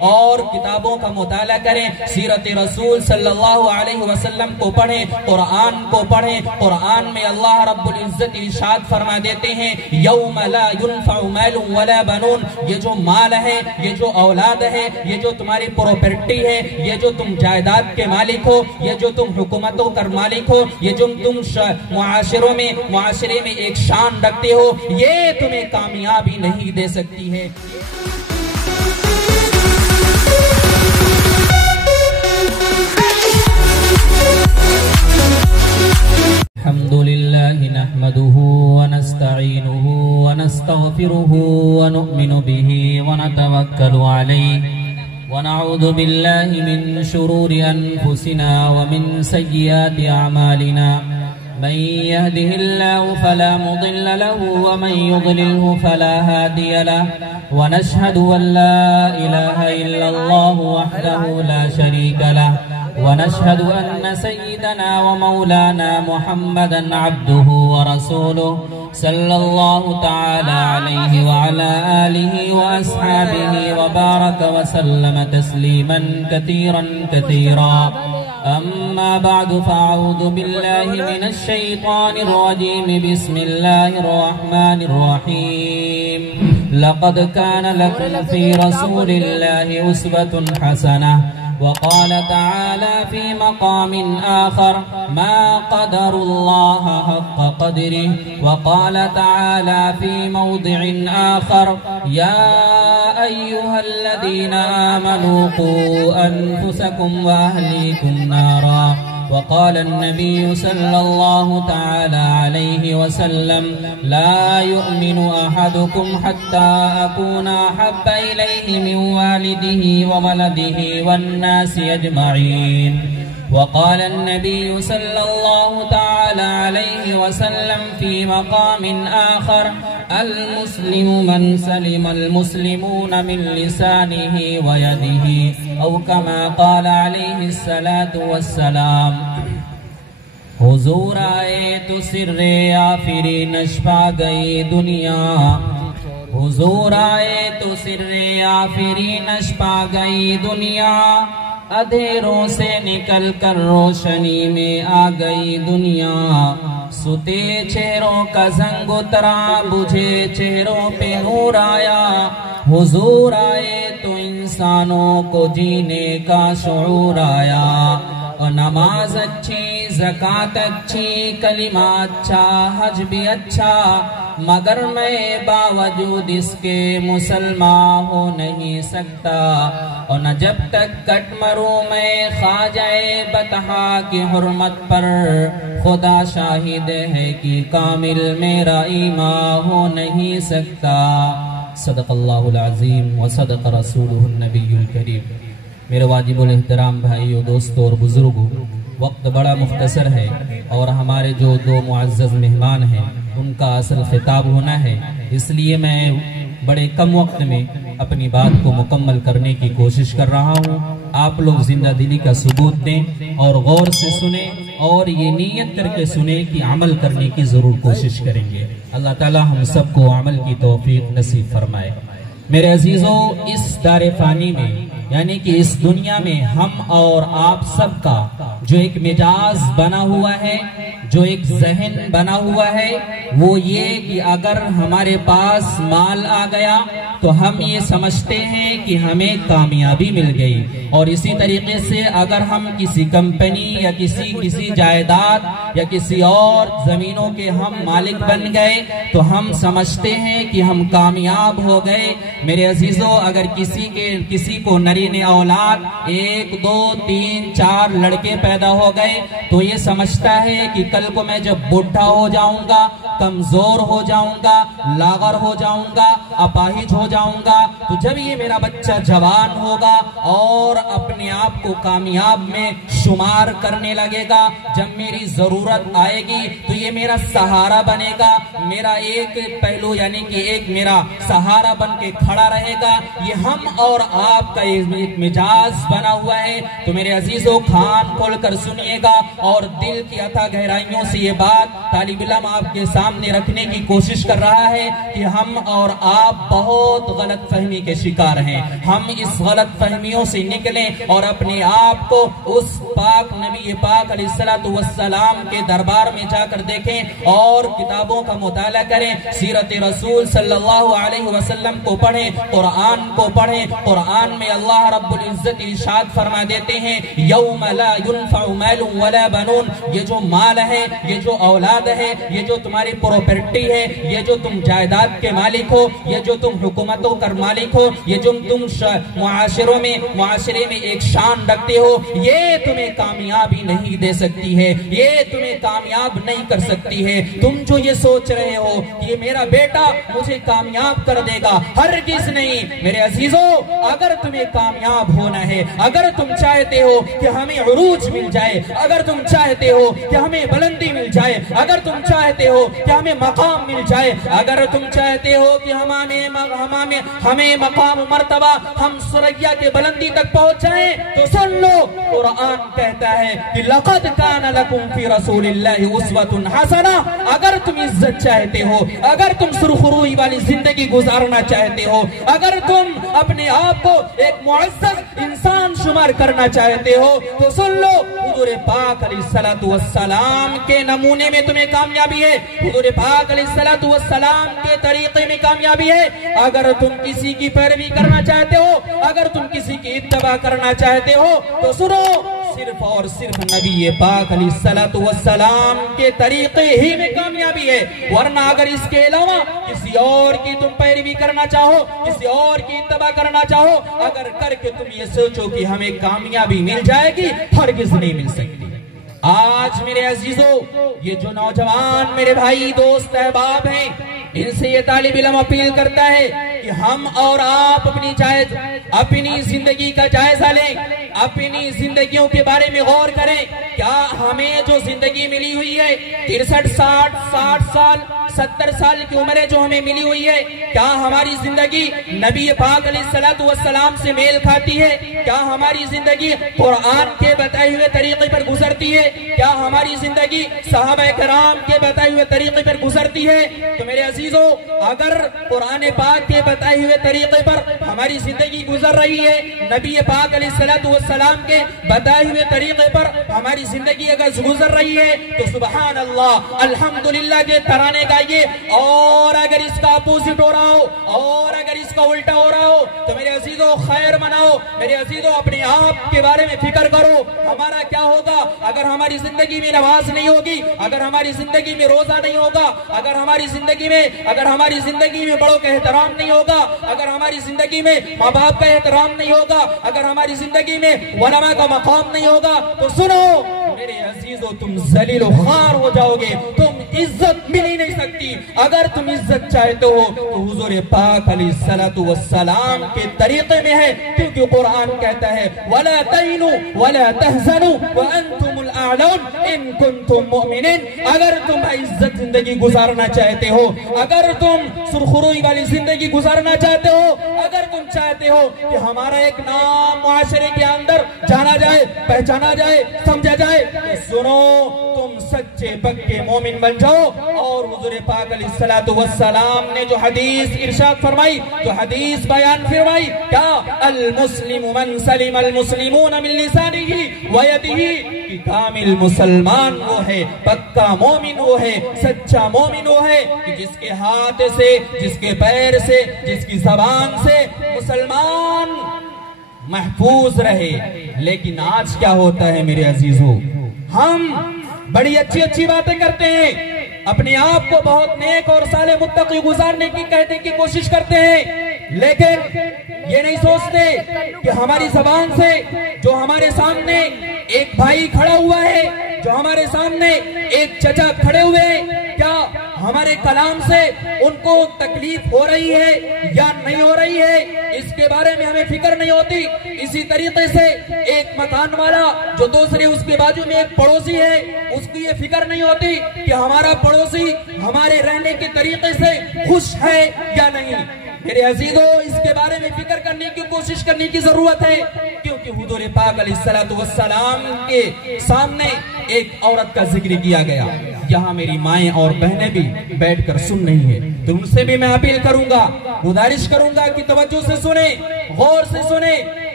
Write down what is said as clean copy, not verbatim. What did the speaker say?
اور کتابوں کا مطالعہ کریں، سیرت رسول صلی اللہ علیہ وسلم کو پڑھیں، قرآن کو پڑھیں۔ قرآن میں اللہ رب العزت ارشاد فرما دیتے ہیں یوم لا ينفع مال ولا بنون، یہ جو مال ہے، یہ جو اولاد ہے، یہ جو تمہاری پروپرٹی ہے، یہ جو تم جائیداد کے مالک ہو، یہ جو تم حکومتوں کا مالک ہو، یہ جو تم معاشرے میں ایک شان رکھتے ہو، یہ تمہیں کامیابی نہیں دے سکتی ہے۔ الحمد لله نحمده ونستعينه ونستغفره ونؤمن به ونتوكل عليه ونعوذ بالله من شرور أنفسنا ومن سيئات أعمالنا، من يهده الله فلا مضل له ومن يضلله فلا هادي له، ونشهد أن لا إله إلا الله وحده لا شريك له، ونشهد أن سيدنا ومولانا محمدا عبده ورسوله صلى الله تعالى عليه وعلى آله وأصحابه وبارك وسلم تسليما كثيرا كثيرا. أما بعد، فأعوذ بالله من الشيطان الرجيم. بسم الله الرحمن الرحيم. لقد كان لكم في رسول الله أسوة حسنة. وقال تعالى في مقام آخر ما قدر الله حق قدره. وقال تعالى في موضع آخر يا أيها الذين آمنوا قوا أنفسكم وأهليكم نارا. وقال النبي صلى الله تعالى عليه وسلم لا يؤمن أحدكم حتى أكون أحب إليه من والده وولده والناس أجمعين. وقال النبي صلى الله تعالى عليه وسلم في مقام آخر المسلم من سلم المسلمون من لسانه ويده، أو كما قال عليه الصلاة والسلام. حضور آئے تو سر آفرین اشپا گئی دنیا، حضور آئے تو سر آفرین اشپا گئی دنیا، اندھیروں سے نکل کر روشنی میں آ گئی دنیا، ستے چہروں کا زنگ اترا بجھے چہروں پہ نور آیا، حضور آئے تو انسانوں کو جینے کا شعور آیا، اور نماز اچھی، زکوٰۃ اچھی، کلمہ اچھا، حج بھی اچھا، مگر میں باوجود اس کے مسلمان ہو نہیں سکتا، اور نہ جب تک کٹ مروں میں خواجہ بطحا کی حرمت پر، خدا شاہد ہے کہ کامل میرا ایمان ہو نہیں سکتا۔ صدق اللہ العظیم وصدق رسولہ النبی الکریم۔ میرے واجب الاحترام بھائیوں، دوستوں اور بزرگوں، وقت بڑا مختصر ہے اور ہمارے جو دو معزز مہمان ہیں ان کا اصل خطاب ہونا ہے، اس لیے میں بڑے کم وقت میں اپنی بات کو مکمل کرنے کی کوشش کر رہا ہوں۔ آپ لوگ زندہ دلی کا ثبوت دیں اور غور سے سنیں اور یہ نیت کر کے سنیں کہ عمل کرنے کی ضرور کوشش کریں گے۔ اللہ تعالی ہم سب کو عمل کی توفیق نصیب فرمائے۔ میرے عزیزوں، اس دار فانی میں یعنی کہ اس دنیا میں ہم اور آپ سب کا جو ایک مزاج بنا ہوا ہے، جو ایک ذہن بنا ہوا ہے، وہ یہ کہ اگر ہمارے پاس مال آ گیا تو ہم یہ سمجھتے ہیں کہ ہمیں کامیابی مل گئی، اور اسی طریقے سے اگر ہم کسی کمپنی یا کسی جائیداد یا کسی اور زمینوں کے ہم مالک بن گئے تو ہم سمجھتے ہیں کہ ہم کامیاب ہو گئے۔ میرے عزیزوں، اگر کسی کو نرین اولاد 1 2 3 4 لڑکے پیدا ہو گئے تو یہ سمجھتا ہے کہ کل کو میں جب بوڑھا ہو جاؤں گا، کمزور ہو جاؤں گا، لاغر ہو جاؤں گا، اپاہج ہو جاؤں گا، تو جب یہ میرا بچہ جوان ہوگا اور اپنے آپ کو کامیاب میں شمار کرنے لگے گا، جب میری ضرورت آئے گی تو یہ میرا سہارا بنے گا، میرا ایک پہلو یعنی کہ ایک میرا سہارا بن کے کھڑا رہے گا۔ یہ ہم اور آپ کا ایک مجاز بنا ہوا ہے۔ تو میرے عزیزو کھان کھول کر سنیے گا اور دل کی اتھا گہرائیوں سے یہ بات طالب علم آپ کے سامنے رکھنے کی کوشش کر رہا ہے کہ ہم اور آپ بہت غلط فہمی کے شکار ہیں۔ ہم اس غلط فہمیوں سے نکلیں اور اپنے آپ کو اس پاک نبی پاک علیہ السلام کے دربار میں جا کر دیکھیں اور کتابوں کا مطالعہ کریں، سیرت رسول صلی اللہ علیہ وسلم کو پڑھیں، قرآن کو پڑھیں۔ قرآن میں اللہ رب العزت ارشاد فرما دیتے ہیں یوم لا ينفع مال ولا بنون، یہ جو مال ہے، یہ جو اولاد ہے، یہ جو تمہاری پروپرٹی ہے، یہ جو تم جائیداد کے مالک ہو، یہ جو تم حکومتوں کا مالک ہو، یہ جو تم معاشرے میں ایک شان رکھتے ہو، یہ تمہیں کامیابی نہیں دے سکتی ہے، یہ تمہیں کامیاب نہیں کر سکتی ہے۔ تم جو یہ سوچ رہے ہو کہ یہ میرا بیٹا مجھے کامیاب کر دے گا، ہرگز نہیں میرے عزیزو۔ اگر تمہیں کامیاب ہونا ہے، اگر تم چاہتے ہو کہ ہمیں عروج مل جائے، اگر تم چاہتے ہو کہ ہمیں بلندی مل جائے، اگر تم چاہتے ہو کہ ہمیں مقام مل جائے، اگر تم چاہتے ہو کہ ہمیں مقام مرتبہ ہم سریا کے بلندی تک پہنچ جائیں، تو سن لو قرآن کہتا ہے کہ لقد کان لکم فی رسول اللہ اسوۃ حسنہ۔ اگر تم عزت چاہتے ہو، اگر تم سرخروئی والی زندگی گزارنا چاہتے ہو، اگر تم اپنے آپ کو ایک معزز انسان شمار کرنا چاہتے ہو، تو سن لو حضور پاک علیہ السلام کے نمونے میں تمہیں کامیابی ہے، حضور پاک علیہ السلام کے طریقے میں کامیابی ہے۔ اگر تم کسی کی پیروی کرنا چاہتے ہو، اگر تم کسی کی اتباع کرنا چاہتے ہو، تو سنو صرف اور صرف نبی پاک علیہ السلام کے طریقے ہی میں کامیابی ہے، ورنہ اگر اس کے علاوہ کسی اور کی تم پیروی کرنا چاہو، کسی اور کی اتباع کرنا چاہو، اگر کر کے تم یہ سوچو کہ ہمیں کامیابی مل جائے گی، ہرگز نہیں مل سکتی۔ آج میرے عزیزو یہ جو نوجوان میرے بھائی دوست احباب ہیں، ان سے یہ طالب علم اپیل کرتا ہے کہ ہم اور آپ اپنی زندگی کا جائزہ لیں، اپنی زندگیوں کے بارے میں غور کریں۔ کیا ہمیں جو زندگی ملی ہوئی ہے 63 60 سال 70 سال کی عمریں جو ہمیں ملی ہوئی ہے، کیا ہماری زندگی نبی پاک علیہ السلام سے میل کھاتی ہے؟ کیا ہماری زندگی قرآن کے بتائے ہوئے طریقے پر گزرتی ہے؟ کیا ہماری زندگی صحابہ کرام کے بتائے ہوئے طریقے پر گزرتی ہے؟ تو میرے عزیزو اگر قرآن پاک کے بتائے ہوئے طریقے پر ہماری زندگی گزر رہی ہے، نبی پاک علیہ السلام کے بتائے ہوئے طریقے پر ہماری زندگی اگر گزر رہی ہے، تو سبحان اللہ الحمدللہ کے ترانے گائیے۔ اور اگر اس کا اپوزٹ ہو رہا ہو، اور اگر اس کا الٹا ہو رہا ہو، تو میرے عزیزو خیر مناؤ۔ میرے عزیزو اپنے آپ کے بارے میں فکر کرو، ہمارا کیا ہوگا اگر ہماری زندگی میں نماز نہیں ہوگی، اگر ہماری زندگی میں روزہ نہیں ہوگا، اگر ہماری زندگی میں بڑوں کا احترام نہیں ہوگا، اگر ہماری زندگی میں ماں باپ کا احترام نہیں ہوگا، اگر ہماری زندگی میں علماء کا مقام نہیں ہوگا، تو سنو میرے عزیزو تم ذلیل و خوار ہو جاؤ گے، تم عزت مل ہی نہیں سکتی۔ اگر تم عزت چاہتے ہو تو حضور پاک علیہ السلام کے طریقے میں ہے، کیونکہ قرآن کہتا ہے وَلَا تَهِنُوا وَلَا تَحْزَنُوا وَأَنْتُمُ الْأَعْلَوْنَ إِن كُنتُم مُؤْمِنِينَ۔ اگر تم عزت زندگی گزارنا چاہتے ہو، اگر تم سرخروئی والی زندگی گزارنا چاہتے ہو، اگر تم چاہتے ہو کہ ہمارا ایک نام معاشرے کے اندر جانا جائے، پہچانا جائے، سمجھا جائے، تو سنو تم سچے پکے مومن بن جاؤ۔ اور حضور پاک علیہ السلام نے جو حدیث ارشاد فرمائی، جو حدیث بیان فرمائی، کیا المسلم من سلم المسلمون من لسانہ ویدہ، کہ کامل مسلمان وہ ہے، پکا مومن وہ ہے، سچا مومن وہ ہے کہ جس کے ہاتھ سے، جس کے پیر سے، جس کی زبان سے مسلمان محفوظ رہے۔ لیکن آج کیا ہوتا ہے میرے عزیزو، ہم بڑی اچھی باتیں کرتے ہیں، اپنے آپ کو بہت نیک اور صالح متقی گزارنے کی کہنے کی کوشش کرتے ہیں، لیکن یہ نہیں سوچتے کہ ہماری زبان سے جو ہمارے سامنے ایک بھائی کھڑا ہوا ہے، جو ہمارے سامنے ایک چچا کھڑے ہوئے ہیں، کیا ہمارے کلام سے ان کو تکلیف ہو رہی ہے یا نہیں ہو رہی ہے اس کے بارے میں ہمیں فکر نہیں ہوتی. اسی طریقے سے ایک مکان والا جو دوسرے اس کے بازو میں ایک پڑوسی ہے اس کی یہ فکر نہیں ہوتی کہ ہمارا پڑوسی ہمارے رہنے کے طریقے سے خوش ہے یا نہیں. میرے عزیزو اس کے بارے میں فکر کرنے کی کوشش کرنے کی ضرورت ہے کیونکہ حضور پاک علیہ السلام کے سامنے ایک عورت کا ذکر کیا گیا. یہاں میری مائیں اور بہنیں بھی بیٹھ کر سن رہی ہیں تو ان سے بھی میں اپیل کروں گا, گزارش کروں گا کہ توجہ سے سنیں, غور سے سنیں.